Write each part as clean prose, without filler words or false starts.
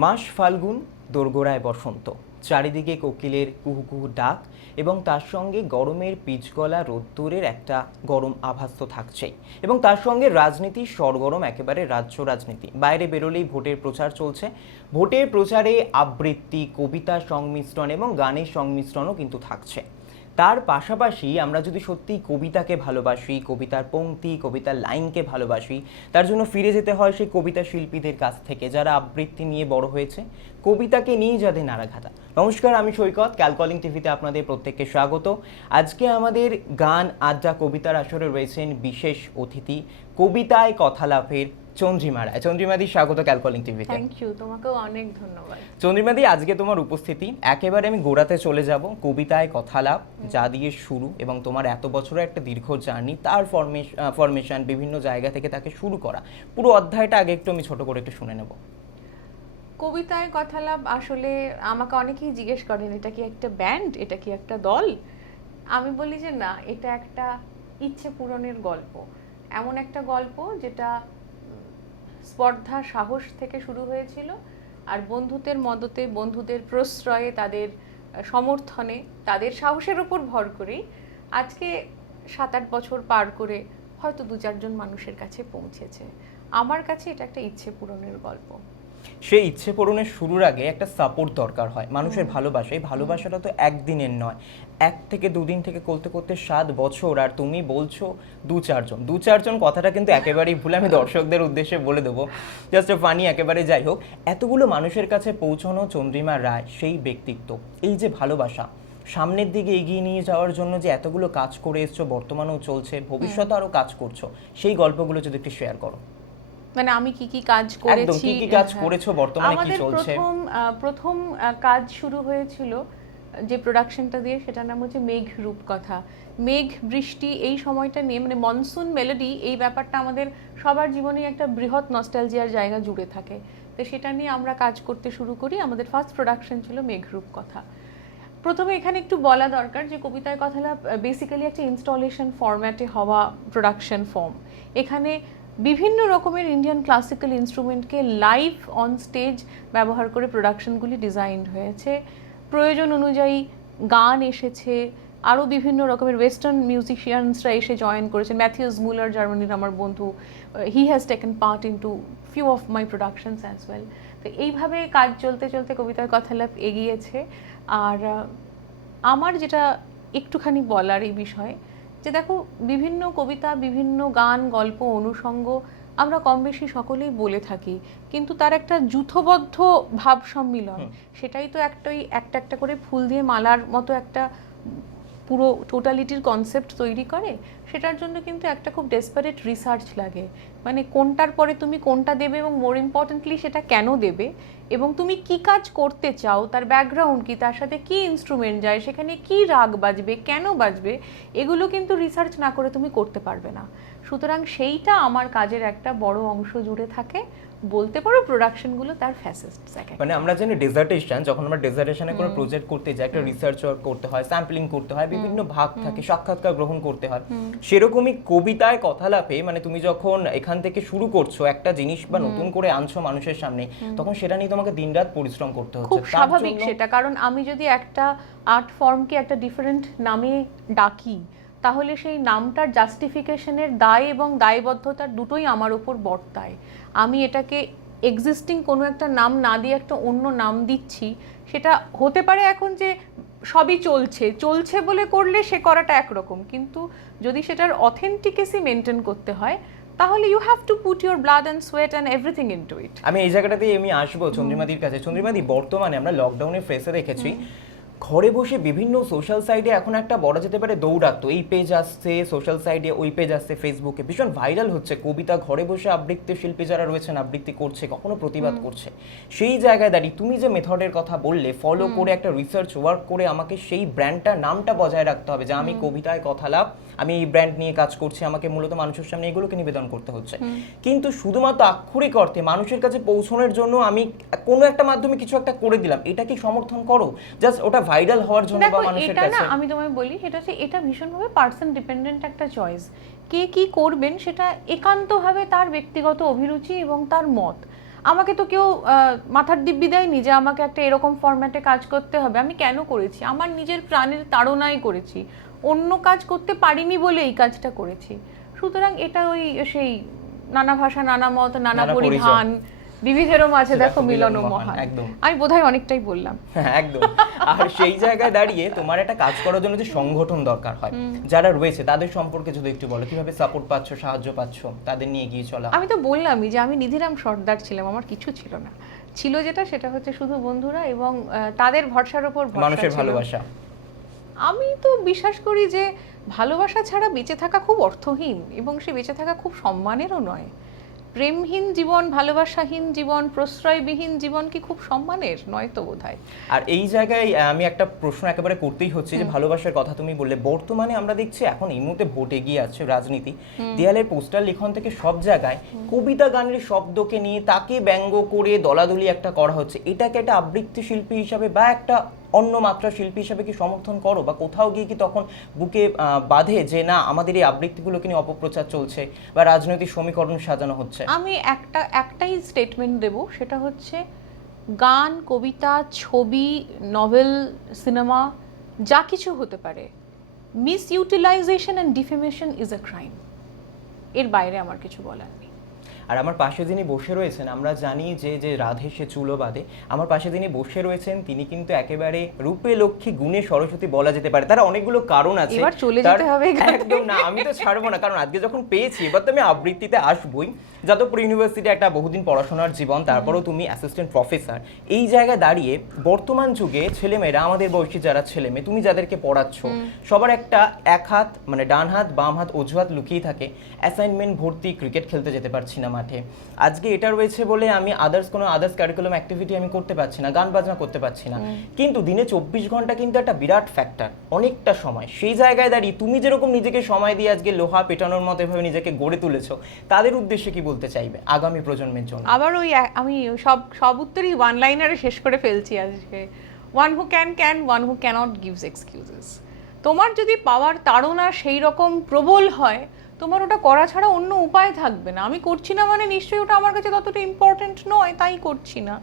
মাস ফাল্গুন, দোরগোড়ায় বসন্ত, চারিদিকে কোকিলের কুহু কুহু ডাক এবং তার সঙ্গে গরমের পিচগলা রোদ্দুরের একটা গরম আভাস তো থাকছেই। এবং তার সঙ্গে রাজনীতি সরগরম, একেবারে রাজ্য রাজনীতি। বাইরে বেরোলেই ভোটের প্রচার চলছে। ভোটের প্রচারে আবৃত্তি, কবিতা সংমিশ্রণ এবং গানের সংমিশ্রণও কিন্তু থাকছে। তার পাশাপাশি আমরা যদি সত্যি কবিতাকে ভালোবাসি, কবিতার পংক্তি, কবিতার লাইনকে ভালোবাসি, তার জন্য ফিরে যেতে হয় সেই কবিতা শিল্পীদের কাছ থেকে যারা আবৃত্তি নিয়ে বড় হয়েছে, কবিতাকে নিয়ে যাদের নাড়াঘাটা। নমস্কার, আমি সৈকত, ক্যালকলিং টিভিতে আপনাদের প্রত্যেককে স্বাগত। আজকে আমাদের গান আড্ডা কবিতার আসরে রয়েছেন বিশেষ অতিথি, কবিতায় কথালাপের চন্দ্রিমা রায়। চন্দ্রিমাদি, স্বাগত ক্যালকলিং টিভিতে। থ্যাংক ইউ, তোমাকেও অনেক ধন্যবাদ। চন্দ্রিমাদি, আজকে তোমার উপস্থিতি, একেবারে আমি গোড়াতে চলে যাব। কবিতায় কথালাপ যা দিয়ে শুরু এবং তোমার এত বছরের একটা দীর্ঘ জার্নি, তার ফরমেশন বিভিন্ন জায়গা থেকে তাকে শুরু করা, পুরো অধ্যায়টা আগে একটু আমি ছোট করে একটু শুনে নেব। কবিতায় কথালাপ আসলে আমাকে অনেকেই জিজ্ঞেস করেন এটা কি একটা ব্যান্ড, এটা কি একটা দল। আমি বলি যে না, এটা একটা ইচ্ছে পূরণের গল্প। এমন একটা গল্প যেটা স্পর্ধা সাহস থেকে শুরু হয়েছিল, আর বন্ধুদের মদতে, বন্ধুদের প্রশ্রয়ে, তাদের সমর্থনে, তাদের সাহসের উপর ভর করেই আজকে 7-8 বছর পার করে হয়তো 2-4 জন মানুষের কাছে পৌঁছেছে। আমার কাছে এটা একটা ইচ্ছে পূরণের গল্প। সেই ইচ্ছে পূরণের শুরুর আগে একটা সাপোর্ট দরকার হয়, মানুষের ভালোবাসা। এই ভালোবাসাটা তো একদিনের নয়, 1 থেকে 2 দিন থেকে করতে করতে 7 বছর। আর তুমি বলছো 2-4 জন কথাটা কিন্তু একেবারেই ভুল, আমি দর্শকদের উদ্দেশ্যে বলে দেবো, জাস্ট ফানি একেবারে। যাই হোক, এতগুলো মানুষের কাছে পৌঁছানো চন্দ্রিমা রায় সেই ব্যক্তিত্ব, এই যে ভালোবাসা, সামনের দিকে এগিয়ে নিয়ে যাওয়ার জন্য যে এতগুলো কাজ করে এসছো, বর্তমানেও চলছে, ভবিষ্যতে আরো কাজ করছো, সেই গল্পগুলো যদি একটু শেয়ার করো। মানে আমি কি কি কাজ করেছি, কি কি কাজ করেছো, বর্তমানে কি চলছে? প্রথম কাজ শুরু হয়েছিল যে প্রোডাকশনটা দিয়ে, সেটার নাম হচ্ছে মেঘ রূপকথা। মেঘ, বৃষ্টি, এই সময়টা নিয়ে, মানে মনসুন মেলোডি, এই ব্যাপারটা আমাদের সবার জীবনে একটা বৃহৎ নস্টালজিয়ার জায়গা জুড়ে থাকে। তো সেটা নিয়ে আমরা কাজ করতে শুরু করি। আমাদের ফার্স্ট প্রোডাকশন ছিল মেঘ রূপকথা। প্রথমে এখানে একটু বলা দরকার যে কবিতায় কথালাপ বেসিক্যালি একটা ইনস্টলেশন ফরম্যাটে হওয়া প্রোডাকশন ফর্ম। এখানে বিভিন্ন রকমের ইন্ডিয়ান ক্লাসিক্যাল ইনস্ট্রুমেন্টকে লাইভ অন স্টেজ ব্যবহার করে প্রোডাকশনগুলি ডিজাইনড হয়েছে। প্রয়োজন অনুযায়ী গান এসেছে, আরও বিভিন্ন রকমের ওয়েস্টার্ন মিউজিশিয়ানসরা এসে জয়েন করেছেন। ম্যাথিউস মুলার, জার্মানির আমার বন্ধু, he has taken part in two few of my productions as well. তো এইভাবে কাজ চলতে চলতে কবিতার কথালাপ এগিয়েছে। আর আমার যেটা একটুখানি বলার এই বিষয়ে, যে দেখো, বিভিন্ন কবিতা, বিভিন্ন গান, গল্প, অনুষঙ্গ আমরা কম বেশি সকলেই বলে থাকি, কিন্তু তার একটা যূথবদ্ধ ভাব সম্মিলন, সেটাই তো একটা একটা করে ফুল দিয়ে মালার মতো একটা পুরো টোটালিটির কনসেপ্ট তৈরি করে। সেটার জন্য কিন্তু একটা খুব ডেসপারেট রিসার্চ লাগে, মানে কোনটার পরে তুমি কোনটা দেবে, এবং মোর ইম্পর্টেন্টলি সেটা কেন দেবে, এবং তুমি কি কাজ করতে চাও, তার ব্যাকগ্রাউন্ড কি, তার সাথে কি ইনস্ট্রুমেন্ট যায়, সেখানে কি রাগ বাজবে, কেন বাজবে, এগুলো কিন্তু রিসার্চ না করে তুমি করতে পারবে না। সুতরাং সেইটা আমার কাজের একটা বড় অংশ জুড়ে থাকে। বলতে পারো প্রোডাকশনগুলো তার ফ্যাসেটস। মানে আমরা জানি ডেজার্টেশন, যখন আমরা ডেজার্টেশনে কোনো প্রজেক্ট করতে যাই, একটা রিসার্চ ওয়ার্ক করতে হয়, স্যাম্পলিং করতে হয়, বিভিন্ন ভাগ থাকে, সাক্ষাৎকার গ্রহণ করতে হয়। সেরকমই কবিতায় কথালাপে, মানে তুমি যখন এখান থেকে শুরু করছো একটা জিনিস বা নতুন করে আনছো মানুষের সামনে, তখন সেটা নিয়ে তোমাকে দিনরাত পরিশ্রম করতে হচ্ছে। খুব স্বাভাবিক সেটা, কারণ আমি যদি একটা আর্ট ফর্মকে একটা ডিফারেন্ট নামে ডাকি, তাহলে সেই নামটার জাস্টিফিকেশনের দায় এবং দায়বদ্ধতার দুটোই আমার উপর বর্তায়। আমি এটাকে এক্সিস্টিং কোনো একটা নাম না দিয়ে একটা অন্য নাম দিচ্ছি, সেটা হতে পারে এখন যে সবই চলছে চলছে বলে করলে সে করাটা একরকম, কিন্তু যদি সেটার অথেন্টিকেসি মেনটেন করতে হয়, তাহলে you have to put your blood and sweat and everything into it. আমি এই জায়গাটাতেই আমি আসবো চন্দ্রিমাদির কাছে। চন্দ্রিমাদি, বর্তমানে আমরা লকডাউনের ফেসে দেখেছি, ঘরে বসে বিভিন্ন সোশ্যাল সাইটে এখন একটা বলা যেতে পারে দৌড়াতো, এই পেজ আসছে সোশ্যাল সাইটে, ওই পেজ আসছে ফেসবুকে, ভীষণ ভাইরাল হচ্ছে কবিতা। ঘরে বসে আবৃত্তি শিল্পী যারা রয়েছেন আবৃত্তি করছে, কখনো প্রতিবাদ করছে। সেই জায়গায় দাঁড়িয়ে তুমি যে মেথডের কথা বললে, ফলো করে একটা রিসার্চ ওয়ার্ক করে আমাকে সেই ব্র্যান্ডটা, নামটা বজায় রাখতে হবে, যে আমি কবিতায় কথালাপ, আমি এই ব্র্যান্ড নিয়ে কাজ করছি, আমাকে মূলত মানুষের সামনে এগুলোকে নিবেদন করতে হচ্ছে। কিন্তু শুধুমাত্র আক্ষরিক অর্থে মানুষের কাছে পৌঁছানোর জন্য আমি কোনো একটা মাধ্যমে কিছু একটা করে দিলাম, এটা কি সমর্থন করো? জাস্ট ওটা ভাইরাল হওয়ার জন্য বা মানুষের কাছে? এটা না, আমি তোমায় বলি, এটা ভীষণভাবে পার্সন ডিপেন্ডেন্ট একটা চয়েস। কে কি করবেন সেটা একান্তভাবে তার ব্যক্তিগত অভিরুচি এবং তার মত। আমাকে তো কেউ মাথার দিব্যি দেয়নি যে আমাকে একটা এরকম ফরম্যাটে কাজ করতে হবে। আমি কেন করেছি? আমার নিজের প্রাণের তাড়নায় করেছি, অন্য কাজ করতে পারিনি বলে এই কাজটা করেছি। সুতরাং এটা ওই সেই নানা ভাষা, নানা মত, নানা নানা পরিধান, বিবিধেরও মাঝে দেখো মিলন মহান, মহান। একদম। আমি বোধহয় অনেকটাই বললাম। হ্যাঁ, একদম। আর সেই জায়গায় দাঁড়িয়ে তোমার একটা কাজ করার জন্য যে সংগঠন দরকার হয়, যারা রয়েছে তাদের সম্পর্কে যদি একটু বলো, কিভাবে সাপোর্ট পাচ্ছ, সাহায্য পাচ্ছ, তাদের নিয়ে এগিয়ে চলা। আমি তো বললামই যে আমি নিধিরাম সর্দার ছিলাম, আমার কিছু ছিল না। ছিল যেটা, সেটা হচ্ছে শুধু বন্ধুরা এবং তাদের ভরসার উপর ভরসা মানুষের ছিল। ভালোবাসা। আমি তো বিশ্বাস করি যে ভালোবাসা ছাড়া বেঁচে থাকা খুব অর্থহীন এবং সে বেঁচে থাকা খুব সম্মানেরও নয়। প্রেমহীন জীবন, ভালোবাসাহীন জীবন, প্রশ্রয়বিহীন জীবন কি খুব সম্মানের নয়? তো বোধহয়। আর এই জায়গায় আমি একটা প্রশ্ন একেবারে করতেই হচ্ছে, যে ভালোবাসার কথা তুমি বললে, বর্তমানে আমরা দেখছি এখন এই মুহূর্তে ভোট এগিয়ে আছে, রাজনীতি, দেয়ালের পোস্টার লিখন থেকে সব জায়গায় কবিতা গানের শব্দকে নিয়ে তাকে ব্যঙ্গ করে দলাদলি একটা করা হচ্ছে। এটাকে একটা আবৃত্তি শিল্পী হিসাবে বা একটা অন্য মাত্রা শিল্পী হিসাবে কি সমর্থন করো, বা কোথাও গিয়ে কি তখন বুকে বাঁধে যে না, আমাদের এই আবৃত্তিগুলোকে নিয়ে অপপ্রচার চলছে বা রাজনৈতিক সমীকরণ সাজানো হচ্ছে? আমি একটাই স্টেটমেন্ট দেব, সেটা হচ্ছে গান, কবিতা, ছবি, নভেল, সিনেমা যা কিছু হতে পারে, misutilization and defamation is a crime. এর বাইরে আমার কিছু বলার নেই। আর আমার পাশে যিনি বসে রয়েছেন, আমরা জানি যে যে রাধে সে চুলো বাঁধে, আমার পাশে যিনি বসে রয়েছেন তিনি কিন্তু একেবারে রূপে লক্ষ্মী গুণে সরস্বতী বলা যেতে পারে। তার অনেকগুলো কারণ আছে। এবার চলে যেতে হবে এখান একদম না, আমি তো ছাড়বো না, কারণ আজকে যখন পেয়েছি এবার তো আমি আবৃত্তিতে আসবই। যাদবপুর ইউনিভার্সিটি একটা বহুদিন পড়াশোনার জীবন, তারপরেও তুমি অ্যাসিস্ট্যান্ট প্রফেসর। এই জায়গায় দাঁড়িয়ে বর্তমান যুগে ছেলেমেয়েরা, আমাদের বয়সী যারা ছেলেমেয়ে, তুমি যাদেরকে পড়াচ্ছ, সবার একটা এক হাত মানে ডান হাত বাম হাত অজুহাত লুকিয়ে থাকে। অ্যাসাইনমেন্ট ভর্তি, ক্রিকেট খেলতে যেতে পারছি না মাঠে, আজকে এটা রয়েছে বলে আমি আদার্স কারিকুলাম অ্যাক্টিভিটি আমি করতে পারছি না, গান বাজনা করতে পারছি না। কিন্তু দিনে 24 ঘন্টা কিন্তু একটা বিরাট ফ্যাক্টর, অনেকটা সময়। সেই জায়গায় দাঁড়িয়ে তুমি যেরকম নিজেকে সময় দিয়ে আজকে লোহা পেটানোর মতো এভাবে নিজেকে গড়ে তুলেছো, তাদের উদ্দেশ্যে কি বলতে চাইবে আগামী প্রজন্মের জন্য? আবার ওই আমি সব উত্তরই ওয়ান লাইনারে শেষ করে ফেলছি আজকে। One who can, one who can't gives excuses. তোমার যদি পাওয়ার তাড়না সেই রকম প্রবল হয়, তোমার ওটা করা ছাড়া অন্য উপায় থাকবে না। আমি করছি না মানে নিশ্চয়ই ওটা আমার কাছে ততটা ইম্পর্টেন্ট নয়, তাই করছি না।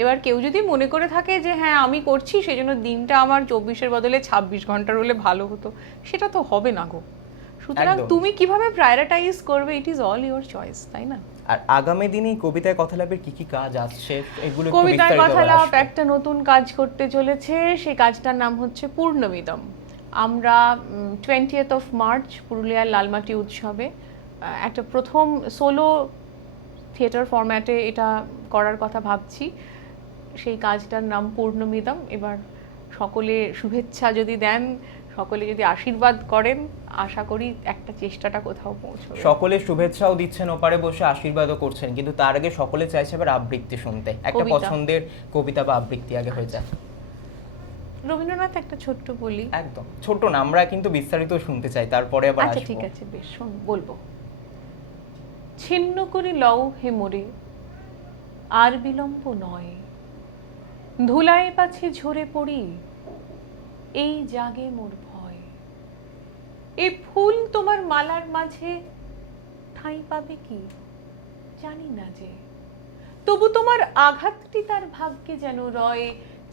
এবার কেউ যদি মনে করে থাকে যে হ্যাঁ আমি করছি সেই জন্য দিনটা আমার 24-এর বদলে 26 ঘন্টার হলে ভালো হতো, সেটা তো হবে না গো। সুতরাং একদম। তুমি কিভাবে প্রায়োরিটাইজ করবে, it is all your choice, তাই না? আর আগামী দিনে কবিতায় কথা লাভের কি কি কাজ আসছে এগুলো একটু কবিতায় বিস্তারিত কথা বলা লাভ আসবে। একটা নতুন কাজ করতে চলেছে, সেই কাজটার নাম হচ্ছে পূর্ণমিদম। আমরা 20th মার্চ পুরুলিয়ার লালমাটি উৎসবে একটা প্রথম সোলো থিয়েটার ফরম্যাটে এটা করার কথা ভাবছি। সেই কাজটার নাম পূর্ণমিদম। এবার সকলে শুভেচ্ছা যদি দেন, সকলে যদি আশীর্বাদ করেন, আশা করি একটা চেষ্টাটা কোথাও পৌঁছবে। সকলে শুভেচ্ছাও দিচ্ছেন, ওপারে বসে আশীর্বাদও করছেন, কিন্তু তার আগে সকলে চাইছে এবার আবৃত্তি শুনতে, একটা কবিতা। পছন্দের কবিতা বা আবৃত্তি আগে হয়ে যায়। রবীন্দ্রনাথ একটা ছোট্ট বলি। একদম ছোট না, আমরা কিন্তু বিস্তারিত শুনতে চাই, তারপরে আবার আচ্ছা আসবো। ঠিক আছে, বেশ বলবো। ছিন্ন করে লও হে মোরে, আর বিলম্ব নয়, ধুলায় পাছে ঝরে পড়ি, এই জাগে মোর ভয়। এ ফুল তোমার মালার মাঝে ঠাঁই পাবে কি জানি না যে, তবু তোমার আঘাতটি তার ভাগ্যে যেন রয়।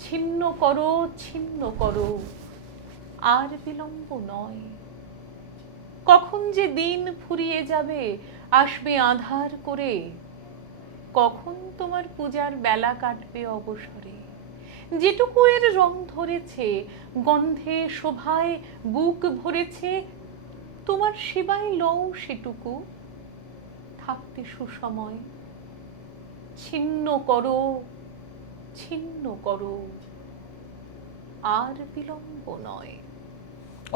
ছিন্ন করো, ছিন্ন করো, আর বিলম্ব নয়। কখন যে দিন ফুরিয়ে যাবে, আসবে আঁধার করে, কখন তোমার পূজার বেলা কাটবে অবসরে। যেটুকু এর রং ধরেছে, গন্ধে শোভায় বুক ভরেছে, তোমার সেবায় লও সেটুকু, থাকতে সুসময়। ছিন্ন করো, ছিন্ন করো, আর বিলম্ব নয়।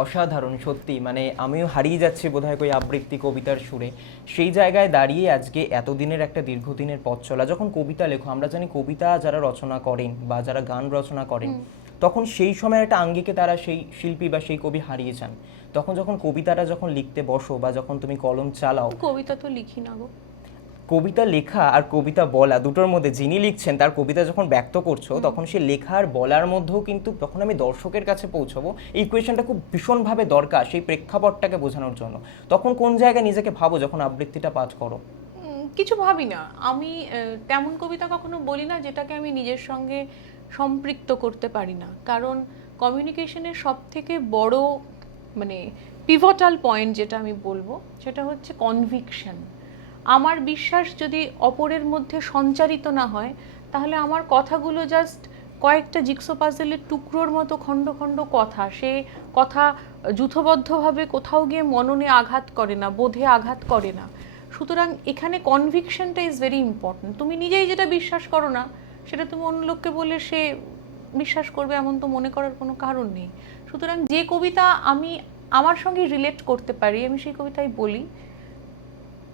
অসাধারণ সত্যি, মানে আমিও হারিয়ে যাচ্ছি বোধহয় ওই আবৃত্তি কবিতার সুরে। সেই জায়গায় দাঁড়িয়ে আজকে এতদিনের একটা দীর্ঘদিনের পথ চলা, যখন কবিতা লেখো, আমরা জানি কবিতা যারা রচনা করেন বা যারা গান রচনা করেন, তখন সেই সময় একটা আঙ্গিকে তারা সেই শিল্পী বা সেই কবি হারিয়ে যান। তখন যখন কবিতাটা যখন লিখতে বসো বা যখন তুমি কলম চালাও, কবিতা তো লিখি না গো। কবিতা লেখা আর কবিতা বলা দুটোর মধ্যে যিনি লিখছেন তার কবিতা যখন ব্যক্ত করছো, তখন সে লেখা আর বলার মধ্যেও কিন্তু তখন আমি দর্শকের কাছে পৌঁছবো, এই কোয়েশনটা খুব ভীষণভাবে দরকার সেই প্রেক্ষাপটটাকে বোঝানোর জন্য। তখন কোন জায়গায় নিজেকে ভাবো যখন আবৃত্তিটা পাঠ করো? কিছু ভাবি না আমি। তেমন কবিতা কখনো বলি না যেটাকে আমি নিজের সঙ্গে সম্পৃক্ত করতে পারি না, কারণ কমিউনিকেশনের সব থেকে বড় মানে পিভটাল পয়েন্ট যেটা আমি বলবো সেটা হচ্ছে কনভিকশন। আমার বিশ্বাস যদি অপরের মধ্যে সঞ্চারিত না হয়, তাহলে আমার কথাগুলো জাস্ট কয়েকটা জিগসো পাজেলের টুকরোর মতো খণ্ড খণ্ড কথা, সে কথা যূথবদ্ধভাবে কোথাও গিয়ে মননে আঘাত করে না, বোধে আঘাত করে না। সুতরাং এখানে কনভিকশনটা ইজ ভেরি ইম্পর্ট্যান্ট। তুমি নিজেই যেটা বিশ্বাস করো না, সেটা তুমি অন্য লোককে বলে সে বিশ্বাস করবে এমন তো মনে করার কোনো কারণ নেই। সুতরাং যে কবিতা আমি আমার সঙ্গে রিলেট করতে পারি, আমি সেই কবিতায় বলি।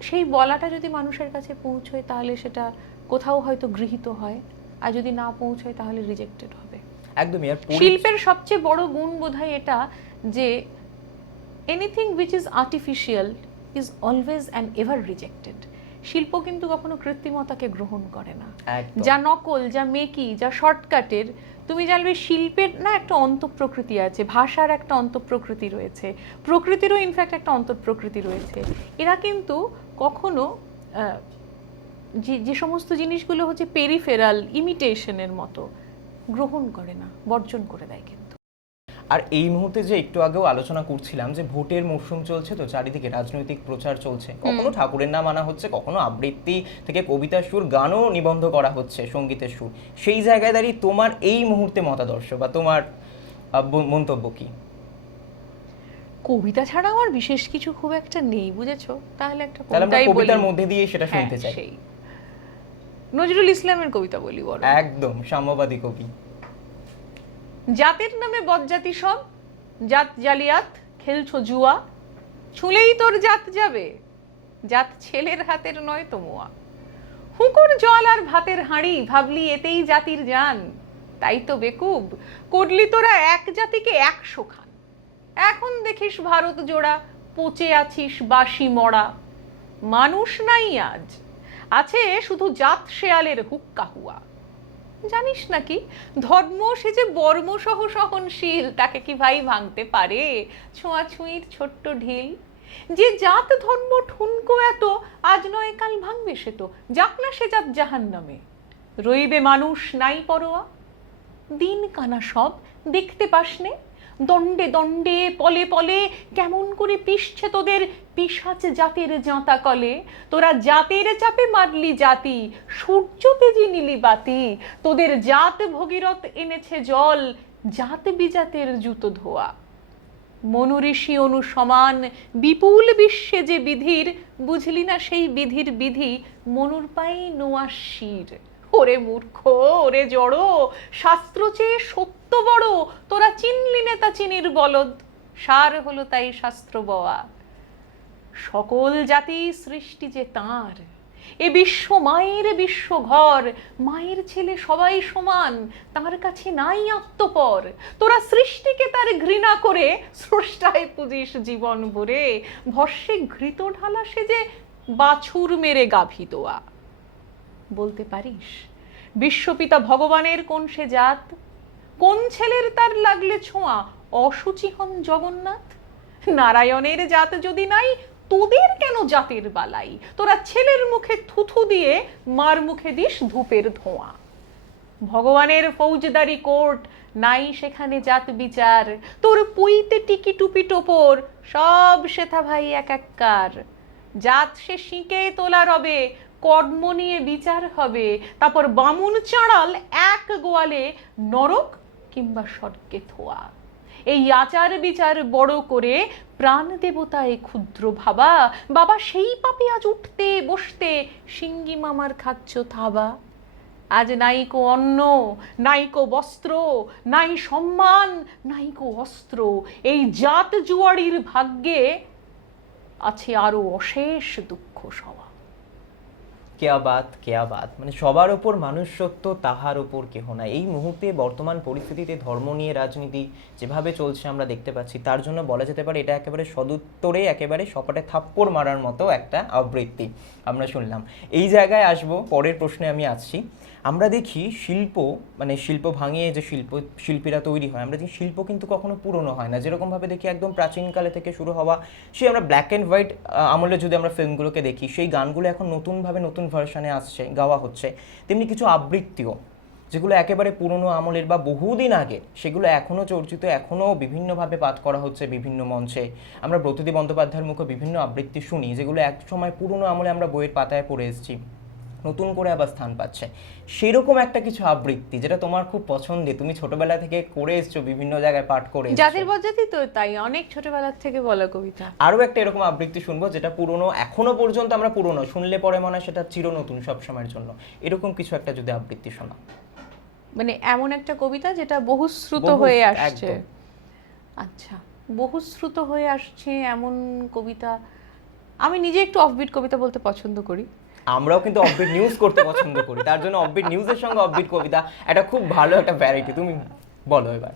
সেই বলাটা যদি মানুষের কাছে পৌঁছয়, তাহলে সেটা কোথাও হয়তো গৃহীত হয়, আর যদি না পৌঁছয় তাহলে রিজেক্টেড হবে। একদমই। আর শিল্পের সবচেয়ে বড় গুণ বোধহয় এটা যে anything which is artificial is always and ever rejected. শিল্প কিন্তু কখনো কৃত্রিমতাকে গ্রহণ করে না। একদম। যা নকল, যা মেকি, যা শর্টকাটের, তুমি জানবে শিল্পের না একটা অন্তঃপ্রকৃতি আছে, ভাষার একটা অন্তঃপ্রকৃতি রয়েছে, প্রকৃতিরও ইনফ্যাক্ট একটা অন্তঃপ্রকৃতি রয়েছে। এরা কিন্তু কখনো যে সমস্ত জিনিসগুলো হচ্ছে পেরিফেরাল ইমিটেশনের মতো গ্রহণ করে না, বর্জন করে দেয় কিন্তু। আর এই মুহূর্তে যে একটু আগেও আলোচনা করছিলাম যে ভোটের মরশুম চলছে, তো চারিদিকে রাজনৈতিক প্রচার চলছে, কখনো ঠাকুরের নাম আনা হচ্ছে, কখনো আবৃত্তি থেকে কবিতার সুর, গানও নিবন্ধ করা হচ্ছে, সঙ্গীতের সুর। সেই জায়গায় দাঁড়িয়ে তোমার এই মুহূর্তে মতাদর্শ বা তোমার মন্তব্য কি? কবিতা ছাড়া আমার বিশেষ কিছু খুব একটা নেই, বুঝেছো? তাহলে একটা তাহলে আমরা কবিতাই বলি। কবিতার মধ্যে দিয়ে সেটা শুনতে চাই। সেই নজরুল ইসলামের কবিতা বলি বড়। একদম সাম্যবাদী কবি। জাতের নামে বজ্জাতি সব, জাত জালিয়াত খেলছো জুয়া, ছুলেই তোর জাত যাবে, জাত ছেলের হাতের নয় তো মোয়া। হুঁকোর জল আর ভাতের হাঁড়ি, ভাবলি এতেই জাতির জান, তাই তো বেকুব করলি তোরা এক জাতিকে 100 খান। এখন দেখিস ভারত জোড়া, পচে আছিস বাসি মরা। মানুষ নাই আজ, আছে শুধু জাত শেয়ালের হুক্কা হুয়া। জানিস নাকি ধর্ম সে যে বর্মসহ সহনশীল, তাকে কি ভাই ভাঙতে পারে ছোঁয়াছুঁয়ির ছোট্ট ঢিল? যে জাত ধর্ম ঠুনকো এত, আজ নয় কাল ভাঙবে সে তো, যাক না সে জাত জাহান্নামে। রইবে মানুষ নাই পরোয়া, দিন কানা সব দেখতে পাসনে, দণ্ডে দণ্ডে পলে পলে কেমন করে পিষছে তোদের পিশাচ জাতের জাঁতা কলে। তোরা জাতের চাপে মারলি জাতি, সূর্য তেজি নিলি বাতি। তোদের জাত ভগীরথ এনেছে জল, জাত বিজাতের জুতো ধোয়া। মনুঋষি অনুসমান বিপুল বিশ্বে যে বিধির, বুঝলি না সেই বিধির বিধি, মনুর পাই নোয়ার শির। ওরে মূর্খ, ওরে জড়ো, শাস্ত্র চেয়ে সত্য বড়, তোরা চিনলি নেতা চিনির বলদ, সার হলো তাই শাস্ত্র বওয়া। সকল জাতি সৃষ্টি যে তাঁর, এ বিশ্ব মায়ের বিশ্ব ঘর, মায়ের ছেলে সবাই সমান, তার কাছে নাই আত্মপর। তোরা সৃষ্টিকে তার ঘৃণা করে স্রষ্টায় পুজিস জীবন ভরে, ভস্যে ঘৃত ঢালা সে যে বাছুর মেরে গাভী দোয়া। বলতে পারিস বিশ্বপিতা ভগবানের কোন সে জাত? কোন ছেলের তার লাগলে ছোঁয়া অসুচি হন জগন্নাথ? নারায়ণের জাত যদি নাই, তোদের কেন জাতের বালাই? তোরা ছেলের মুখে থুথু দিয়ে মার মুখে দিস ধূপের ধোঁয়া। ভগবানের ফৌজদারি কোর্ট, নাই সেখানে জাত বিচার। তোর পুইতে টিকি টুপি টোপর, সব সেথা ভাই এক এককার। জাত সে শিঁকে তোলা রবে, কর্ম নিয়ে বিচার হবে। তারপর বামুন চাঁড়াল এক গোয়ালে, নরক কিংবা স্বর্গে থোয়া। এই আচার বিচার বড় করে প্রাণ দেবতায় ক্ষুদ্র ভাবা। বাবা সেই পাপে আজ উঠতে বসতে সিঙ্গি মামার খাচ্ছ থাবা। আজ নাইকো অন্ন, নাইকো বস্ত্র, নাই সম্মান, নাইকো অস্ত্র। এই জাত জুয়ারির ভাগ্যে আছে আরো অশেষ দুঃখ সওয়া। কেয়া বাত, মানে সবার ওপর মানুষ সত্য, তাহার ওপর কেহ না। এই মুহূর্তে বর্তমান পরিস্থিতিতে ধর্ম নিয়ে রাজনীতি যেভাবে চলছে আমরা দেখতে পাচ্ছি, তার জন্য বলা যেতে পারে এটা একেবারে সদুত্তরে একেবারে সপাটে থাপ্পড় মারার মতো একটা আবৃত্তি আমরা শুনলাম। এই জায়গায় আসবো, পরের প্রশ্নে আমি আসছি। আমরা দেখি শিল্প, মানে শিল্প ভাঙিয়ে যে শিল্পীরা তৈরি হয়, আমরা দেখি শিল্প কিন্তু কখনো পুরনো হয় না। যেরকমভাবে দেখি একদম প্রাচীনকালে থেকে শুরু হওয়া, সেই আমরা ব্ল্যাক অ্যান্ড হোয়াইট আমলে যদি আমরা ফিল্মগুলোকে দেখি, সেই গানগুলো এখন নতুনভাবে নতুন ভার্সনে আসছে, গাওয়া হচ্ছে। তেমনি কিছু আবৃত্তিও যেগুলো একেবারে পুরনো আমলের বা বহুদিন আগে, সেগুলো এখনও চর্চিত, এখনও বিভিন্নভাবে পাঠ করা হচ্ছে বিভিন্ন মঞ্চে। আমরা ব্রততী বন্দ্যোপাধ্যায়ের মুখে বিভিন্ন আবৃত্তি শুনি, যেগুলো এক সময় পুরনো আমলে আমরা বইয়ের পাতায় পড়ে এসেছি, নতুন করে আবার স্থান পাচ্ছে। সেরকম একটা কিছু আবৃত্তি যেটা তোমার খুব পছন্দের, তুমি ছোটবেলা থেকে করে এসছো, বিভিন্ন জায়গায় পাঠ করে এসছো। জাতির বজ্জাতি তো তাই অনেক ছোটবেলার থেকে বলা কবিতা। আরও একটা এরকম আবৃত্তি শুনবো যেটা পুরনো, এখনো পর্যন্ত আমরা পুরনো শুনলে পরে মনে হয় সেটা চির নতুন সবসময়ের জন্য। এরকম কিছু একটা যদি আবৃত্তি শোনা, মানে এমন একটা কবিতা যেটা বহুশ্রুত বহু- হয়ে আসছে। একদম। আচ্ছা, বহুশ্রুত হয়ে আসছে এমন কবিতা। আমি নিজে একটু অফবিট কবিতা বলতে পছন্দ করি। আমরাও কিন্তু অফবিট নিউজ করতে পছন্দ করি, তার জন্য অফবিট নিউজের সঙ্গে অফবিট কবিতা এটা খুব ভালো একটা ভ্যারাইটি। তুমি বলো এবার।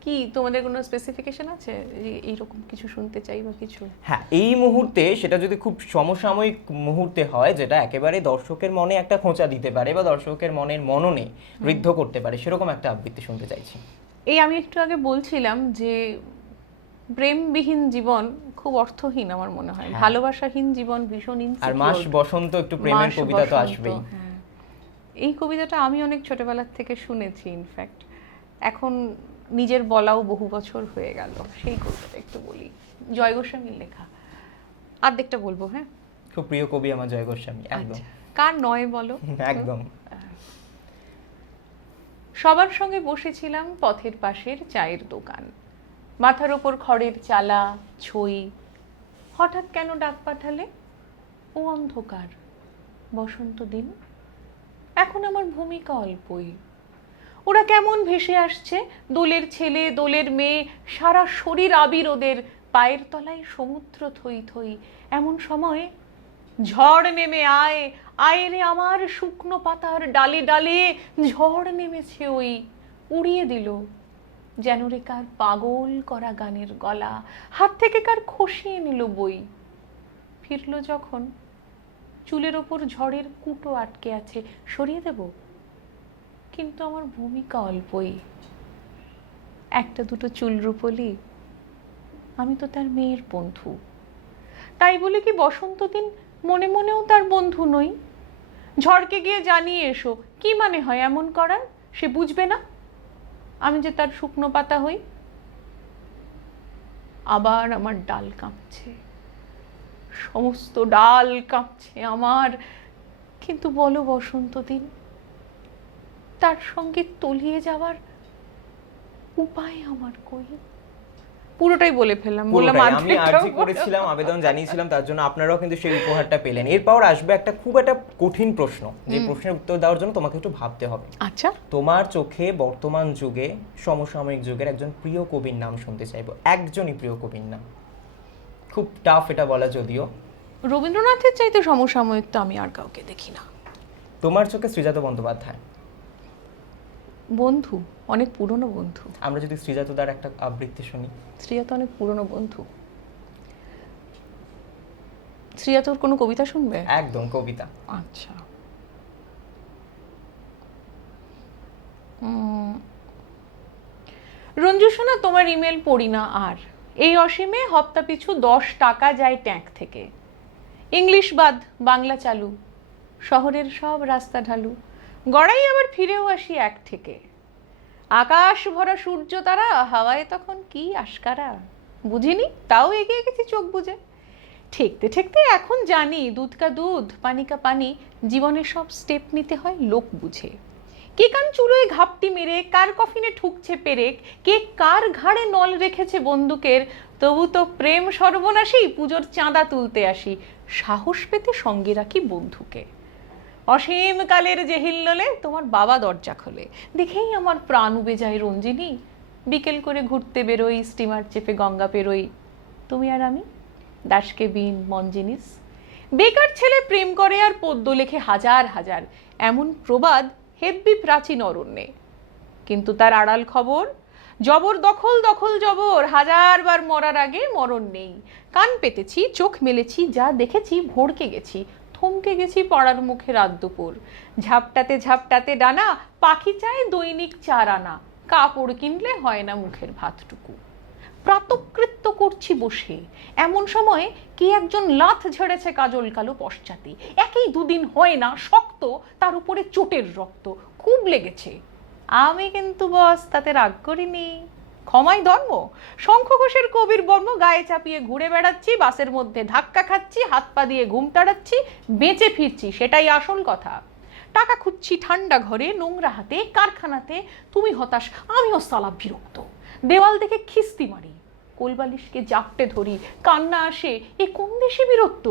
কি তোমাদের কোনো স্পেসিফিকেশন আছে যে এইরকম কিছু শুনতে চাই বা কিছু? হ্যাঁ, এই মুহূর্তে সেটা যদি খুব সমসাময়িক মুহূর্তে হয়, যেটা একেবারে দর্শকের মনে একটা খোঁচা দিতে পারে বা দর্শকের মনের মননে ঋদ্ধ করতে পারে, সেরকম একটা আবৃত্তি শুনতে চাইছি। এই আমি একটু আগে বলছিলাম যে প্রেমবিহীন জীবন খুব অর্থহীন আমার মনে হয়, হ্যাঁ। ভালোবাসাহীন জীবন ভীষণ আর ইনসিকিউর। মাস বসন্ত, একটু প্রেমের কবিতা তো আসবেই। এই কবিতাটা আমি অনেক ছোটবেলার থেকে শুনেছি, ইনফ্যাক্ট এখন নিজের বলাও বহু বছর হয়ে গেল। সেই কবিতাটা একটু বলি, জয় গোস্বামীর লেখা। অর্ধেকটা বলবো, হ্যাঁ? খুব প্রিয় কবি আমার জয় গোস্বামী, একদম। আচ্ছা, কার নয় বলো? একদম। সবার সঙ্গে বসেছিলাম পথের পাশের চায়ের দোকান, মাথার ওপর খড়ের চালা ছই। হঠাৎ কেন ডাক পাঠালে? ও অন্ধকার বসন্ত দিন, এখন আমার ভূমিকা অল্পই। ওরা কেমন ভেসে আসছে, দোলের ছেলে দোলের মেয়ে, সারা শরীর আবির ওদের, পায়ের তলায় সমুদ্র থই থই। এমন সময় ঝড় নেমে আয়, আয় রে আমার শুকনো পাতার ডালে ডালে। ঝড় নেমেছে ওই, উড়িয়ে দিল যেন রে কার পাগল করা গানের গলা, হাত থেকে কার খসিয়ে নিল বই। ফিরল যখন, চুলের ওপর ঝড়ের কুটো আটকে আছে, সরিয়ে দেব, কিন্তু আমার ভূমিকা অল্পই। একটা দুটো চুল রূপলি, আমি তো তার মেয়ের বন্ধু। তাই বলে কি বসন্ত দিন মনে মনেও তার বন্ধু নই? ঝড়কে গিয়ে জানিয়ে এসো, কি মানে হয় এমন করার? সে বুঝবে না আমি যে তার শুকনো পাতা হই। আবার আমার ডাল কাঁপছে, সমস্ত ডাল কাঁপছে আমার। কিন্তু বলো বসন্ত দিন, তার সঙ্গে তলিয়ে যাওয়ার উপায় আমার কই? পুরোটাই বলে ফেললাম, বললাম পুরোটাই। আমি আর্ধেকটাও আর্জি করেছিলাম, আবেদন জানিয়েছিলাম, তার জন্য আপনারাও কিন্তু সেই উপহারটা পেলেন। এরপর আসবে একটা খুব একটা কঠিন প্রশ্ন, যে প্রশ্নের উত্তর দেওয়ার জন্য তোমাকে একটু ভাবতে হবে। আচ্ছা, তোমার চোখে বর্তমান যুগে, সমসাময়িক যুগের একজন প্রিয় কবির নাম শুনতে চাইবো, একজনই প্রিয় কবির নাম। খুব টাফ এটা বলা যদিও। রবীন্দ্রনাথের চাইতে সমসাময়িক তো আমি আর কাউকে দেখি না। তোমার চোখে শ্রীজাত বন্দ্যোপাধ্যায়। বন্ধু, অনেক পুরনো বন্ধু। আমরা যদি শ্রীজাতদার একটা আবৃত্তি শুনি। শ্রীজাত অনেক পুরনো বন্ধু। শ্রীজাতর কোনো কবিতা শুনবে? একদম, কবিতা। আচ্ছা, রঞ্জু সোনা, তোমার ইমেল পড়ি না আর। এই অসীমে হপ্তা পিছু 10 টাকা যায় ট্যাঙ্ক থেকে। ইংলিশ বাদ, বাংলা চালু, শহরের সব রাস্তা ঢালু। গড়াই আবার ফিরেও আসি এক থেকে। আকাশ ভরা সূর্য তারা, হাওয়ায় তখন কি আশকারা। বুঝিনি, তাও এগিয়ে গেছি চোখ বুজে। ঠেকতে ঠেকতে এখন জানি, দুধ কা দুধ পানি কা পানি, জীবনে সব স্টেপ নিতে হয় লোক বুঝে। কে কান চুলোয় ঘাপটি মেরে কার কফিনে ঠুকছে পেরেক, কে কার ঘাড়ে নল রেখেছে বন্দুকের। তবু তো প্রেম সর্বনাশী, পুজোর চাঁদা তুলতে আসি, সাহস পেতে সঙ্গে রাখি বন্ধুকে। অসীম কালের যে হিল্লোলে তোমার বাবা দরজা খোলে, দেখেই আমার প্রাণ উবে যায় রঞ্জিনী। বিকেল করে ঘুরতে বেরোই, স্টিমার চেপে গঙ্গা পেরোই, তুমি আর আমি দাসকে বিন মন জিনিস। বেকার ছেলে প্রেম করে আর পদ্য লেখে হাজার হাজার, এমন প্রবাদ হেব্বি প্রাচীন অরণ্যে। কিন্তু তার আড়াল খবর, জবর দখল দখল জবর, হাজারবার মরার আগে মরণ নেই। কান পেতেছি, চোখ মেলেছি, যা দেখেছি ভড়কে গেছি, থমকে গেছি পড়ার মুখে রাত দুপুর। ঝাপটাতে ঝাপটাতে ডানা, পাখি চায় দৈনিক 4 আনা, কাপড় কিনলে হয় না মুখের ভাতটুকু। প্রাতকৃত্য করছি বসে, এমন সময় কি একজন লাথ ঝেড়েছে কাজল কালো পশ্চাতে। একই দুদিন হয় না, শক্ত, তার উপরে চোটের রক্ত, খুব লেগেছে। আমি কিন্তু বস তাতে রাগ করিনি। ক্ষমাই ধর্ম, শঙ্খ ঘোষের কবির বর্ম গায়ে চাপিয়ে ঘুরে বেড়াচ্ছি, বাসের মধ্যে ধাক্কা খাচ্ছি, হাত পা দিয়ে ঘুম তাড়াচ্ছি, বেঁচে ফিরছি, সেটাই আসল কথা। টাকা খুঁজছি ঠান্ডা ঘরে, নোংরা হাতে, কারখানাতে তুমি হতাশ, আমিও সালা বিরক্ত। দেওয়াল দেখে খিস্তি মারি, কোলবালিশকে জাপটে ধরি, কান্না আসে, এ কোন দেশে বীরত্ব।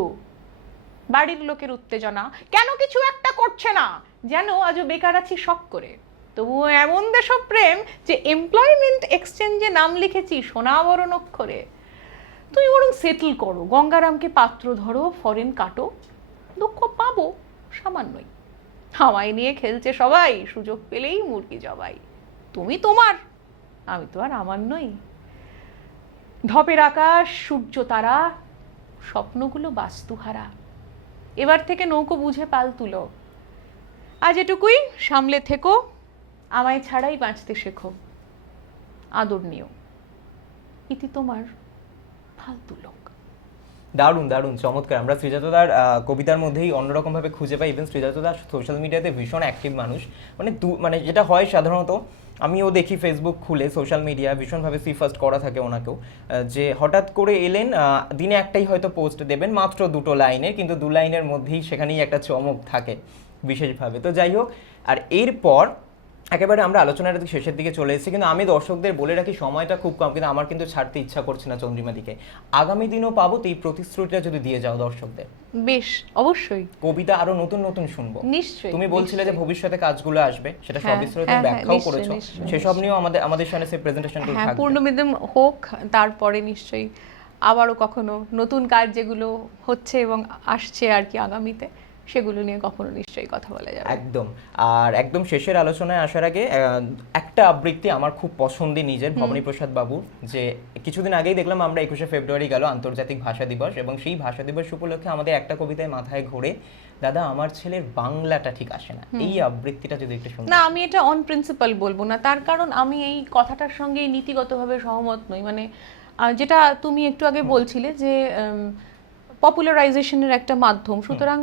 বাড়ির লোকের উত্তেজনা, কেন কিছু একটা করছে না, যেন আজও বেকার আছি শখ করে। তবুও এমন দেশপ্রেম যে এমপ্লয়মেন্ট এক্সচেঞ্জে নাম লিখেছি সোনাবরণ অক্ষরে। তুমি বরং সেটেল করো, গঙ্গারামকে পাত্র ধরো, ফরেন কাটো, দুঃখ পাবো সামান্যই। আমায় নিয়ে খেলছে সবাই, সুযোগ পেলেই মুরগি জবাই। তুমি তোমার, আমি তো আর আমার নই। ধপের আকাশ, সূর্য তারা, স্বপ্নগুলো বাস্তুহারা। এবার থেকে নৌকো বুঝে পাল তুলো। আজ এটুকুই, সামলে থেকো, আমায় ছাড়াই বাঁচতে শেখো। আদর নিও, ইতি তোমার ফালতু লোক। দারুণ দারুণ, চমৎকার। আমরা শ্রীজাতদার কবিতার মধ্যেই অন্যরকমভাবে খুঁজে পাই। ইভেন শ্রীজাতদার সোশ্যাল মিডিয়াতে ভীষণ অ্যাক্টিভ মানুষ। মানে যেটা হয় সাধারণত, আমিও দেখি ফেসবুক খুলে সোশ্যাল মিডিয়া ভীষণভাবে সি ফার্স্ট করা থাকে ওনাকেও, যে হঠাৎ করে এলেন, দিনে একটাই হয়তো পোস্ট দেবেন, মাত্র 2 লাইনের, কিন্তু 2 লাইনের মধ্যেই সেখানেই একটা চমক থাকে বিশেষভাবে। তো যাই হোক, আর এরপর একেবারে আমরা আলোচনার শেষের দিকে চলে এসেছি, কিন্তু আমি দর্শকদের বলে রাখি সময়টা খুব কম, কিন্তু আমার কিন্তু ছাড়তে ইচ্ছা করছে না চন্দ্রিমা দিকে। আগামী দিনও পাবো, তো এই প্রতিশ্রুতিটা যদি দিয়ে যাও দর্শকদের। বেশ, অবশ্যই, কবিতা আরো নতুন নতুন শুনবো। নিশ্চয়ই। তুমি বলছিলে যে ভবিষ্যতে কাজগুলো আসবে, সেটা হ্যাঁ, সবিস্তারে হ্যাঁ, তুমি ব্যাখ্যাও নিশ্চয়ই, করেছো, নিশ্চয়ই, সেসব নিয়েও আমাদের সামনে সেই প্রেজেন্টেশনগুলো হ্যাঁ, থাকবে। পূর্ণমিদম হোক, তারপরে নিশ্চয়ই আবারও কখনো নতুন কাজ যেগুলো হচ্ছে এবং আসছে আর কি আগামীতে, সেগুলো নিয়ে কখনো নিশ্চয়ই কথা বলা যাবে। একদম। আর একদম শেষের আলোচনায় আসার আগে একটা আবৃত্তি আমার খুব পছন্দের নিজের, ভবানী প্রসাদ বাবুর, যে কিছুদিন আগেই দেখলাম আমরা 21শে ফেব্রুয়ারি গেল আন্তর্জাতিক ভাষা দিবস, এবং সেই ভাষা দিবস উপলক্ষে আমাদের একটা কবিতায় মাথায় ঘোরে, দাদা আমার ছেলের বাংলাটা ঠিক আসে না। এই আবৃত্তিটা যদি একটু শুনি। না, আমি এটা অন প্রিন্সিপাল বলবো না, তার কারণ আমি এই কথাটার সঙ্গে নীতিগতভাবে সহমত নই। মানে যেটা তুমি একটু আগে বলছিলে যে পপুলারাইজেশনের একটা মাধ্যম, সুতরাং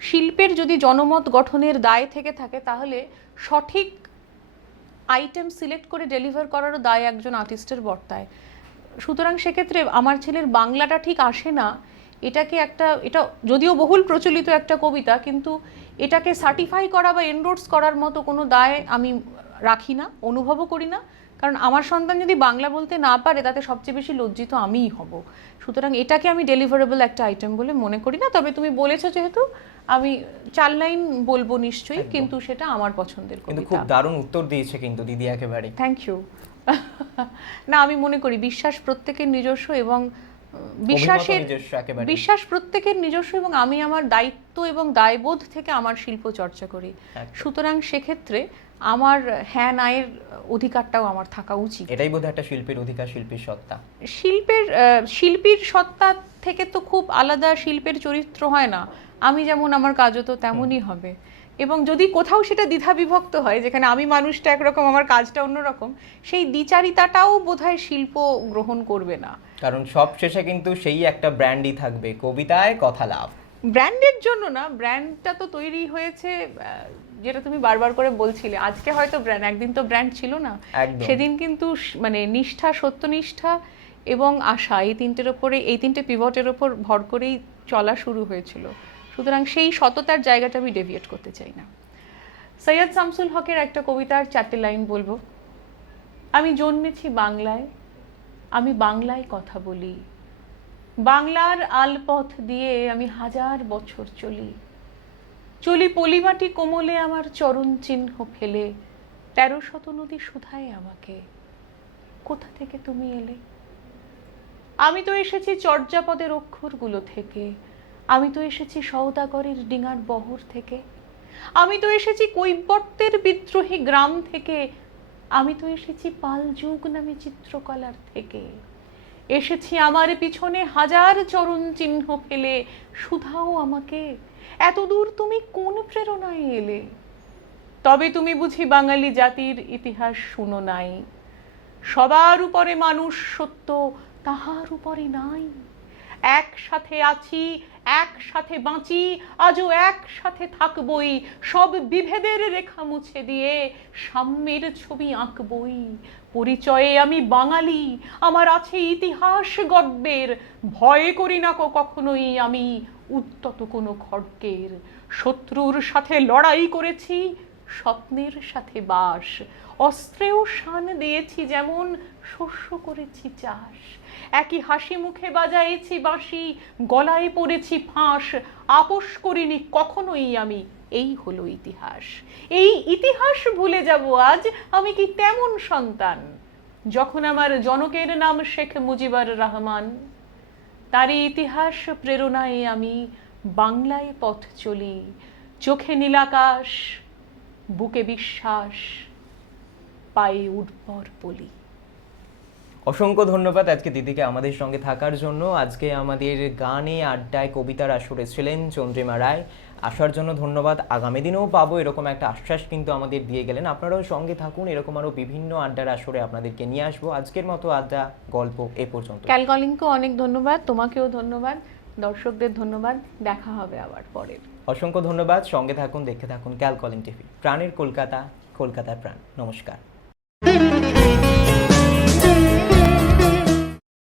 শিল্পের যদি জনমত গঠনের দায় থেকে থাকে, তাহলে সঠিক আইটেম সিলেক্ট করে ডেলিভার করারও দায় একজন আর্টিস্টের বর্তায়। সুতরাং সেক্ষেত্রে আমার ছেলের বাংলাটা ঠিক আসে না, এটা যদিও বহুল প্রচলিত একটা কবিতা, কিন্তু এটাকে সার্টিফাই করা বা এনডোর্স করার মতো কোনো দায় আমি রাখি না, অনুভবও করি না। কারণ আমার সন্তান যদি বাংলা বলতে না পারে, তাতে সবচেয়ে বেশি লজ্জিত আমিই হব। সুতরাং এটাকে আমি ডেলিভারেবল একটা আইটেম বলে মনে করি না। তবে তুমি বলেছো যেহেতু, আমি 4 লাইন বলবো নিশ্চয়ই, কিন্তু সেটা আমার পছন্দের কিন্তু কবিতা। খুব দারুণ উত্তর দিয়েছে কিন্তু দিদি একেবারে। Thank you. না, আমি মনে করি বিশ্বাস প্রত্যেকের নিজস্ব, এবং বিশ্বাস প্রত্যেকের নিজস্ব, এবং আমি আমার দায়িত্ব এবং দায়বোধ থেকে আমার শিল্প চর্চা করি। সুতরাং সেক্ষেত্রে আমার হ্যাঁ নায়ের অধিকারটাও আমার থাকা উচিত। এটাই বোধহয় একটা শিল্পীর অধিকার, শিল্পীর সত্তা। শিল্পীর সত্তা থেকে তো খুব আলাদা শিল্পের চরিত্র হয় না। আমি যেমন, আমার কাজও তো তেমনই হবে। এবং যদি কোথাও সেটা দ্বিধা বিভক্ত হয়, যেখানে আমি মানুষটা একরকম, আমার কাজটা অন্যরকম, সেই দ্বিচারিতাটাও বোধহয় শিল্প গ্রহণ করবে না। কারণ সব শেষে কিন্তু সেই একটা ব্র্যান্ডই থাকবে, কবিতায় কথা লাভ। ব্র্যান্ডের জন্য না, ব্র্যান্ডটা তো তৈরি হয়েছে, যেটা তুমি বারবার করে বলছিলে, আজকে হয়তো ব্র্যান্ড, একদিন তো ব্র্যান্ড ছিল না। সেদিন কিন্তু মানে নিষ্ঠা, সত্যনিষ্ঠা এবং আশা, এই 3টে পিভটের ওপর ভর করেই চলা শুরু হয়েছিল। সুতরাং সেই সততার জায়গাটা আমি ডেভিয়েট করতে চাই না। সৈয়দ শামসুল হকের একটা কবিতার 4টে লাইন বলবো। আমি জন্মেছি বাংলায়, আমি বাংলায় কথা বলি, বাংলার আলপথ দিয়ে আমি 1000 বছর চলি পলিমাটি কোমলে আমার চরণ চিহ্ন ফেলে, 1300 নদী শুধায় আমাকে, কোথা থেকে তুমি এলে? আমি তো এসেছি চর্যাপদের অক্ষরগুলো থেকে, আমি তো এসেছি সওদাগরের ডিঙার বহর থেকে, আমি তো এসেছি কৈবর্তের বিদ্রোহী গ্রাম থেকে, আমি তো এসেছি পাল যুগ নামে চিত্রকলার থেকে, এসেছি আমার পিছনে হাজার চরণ চিহ্ন ফেলে, শুধাও আমাকে এত দূর তুমি কোন প্রেরণায় এলে? তবে তুমি বুঝি বাঙালি জাতির ইতিহাস শুনো নাই, সবার উপরে মানুষ সত্য, তাহার উপরে নাই। একসাথে আছি, একসাথে বাঁচি, আজও একসাথে থাকবই, সব বিভেদের রেখা মুছে দিয়ে সাম্যের ছবি আঁকবই। পরিচয়ে আমি বাঙালি, আমার আছে ইতিহাস গর্বের, ভয় করি না কখনোই আমি উদ্যত কোনো খড়গের। শত্রুর সাথে লড়াই করেছি, স্বপ্নের সাথে বাস, অস্ত্রেও শান দিয়েছি যেমন, শস্য করেছি চাষ। একই হাসি মুখে বাজাইছি বাঁশি, গলায় পড়েছি ফাঁস, আপোষ করিনি কখনোই আমি, এই হলো ইতিহাস। এই ইতিহাস ভুলে যাব আজ, আমি কি তেমন সন্তান? যখন আমার জনকের নাম শেখ মুজিবুর রহমান, তারই ইতিহাস প্রেরণায় আমি বাংলায় পথ চলি। চোখে নীলাকাশ, বুকে বিশ্বাস, পায়ে উর্বর বলি। অসংখ্য ধন্যবাদ আজকে দিদিকে আমাদের সঙ্গে থাকার জন্য। আজকে আমাদের গানে আড্ডায় কবিতার আসরে ছিলেন চন্দ্রিমা রায়। আসার জন্য ধন্যবাদ। আগামী দিনেও পাবো এরকম একটা আশ্বাস কিন্তু আমাদের দিয়ে গেলেন। আপনারাও সঙ্গে থাকুন, এরকম আরও বিভিন্ন আড্ডার আসরে আপনাদেরকে নিয়ে আসবো। আজকের মতো আড্ডা গল্প এ পর্যন্ত। ক্যালকলিংকেও অনেক ধন্যবাদ, তোমাকেও ধন্যবাদ, দর্শকদের ধন্যবাদ। দেখা হবে আবার পরের। অসংখ্য ধন্যবাদ। সঙ্গে থাকুন, দেখতে থাকুন ক্যালকলিং টিভি। প্রাণের কলকাতা, কলকাতার প্রাণ। নমস্কার।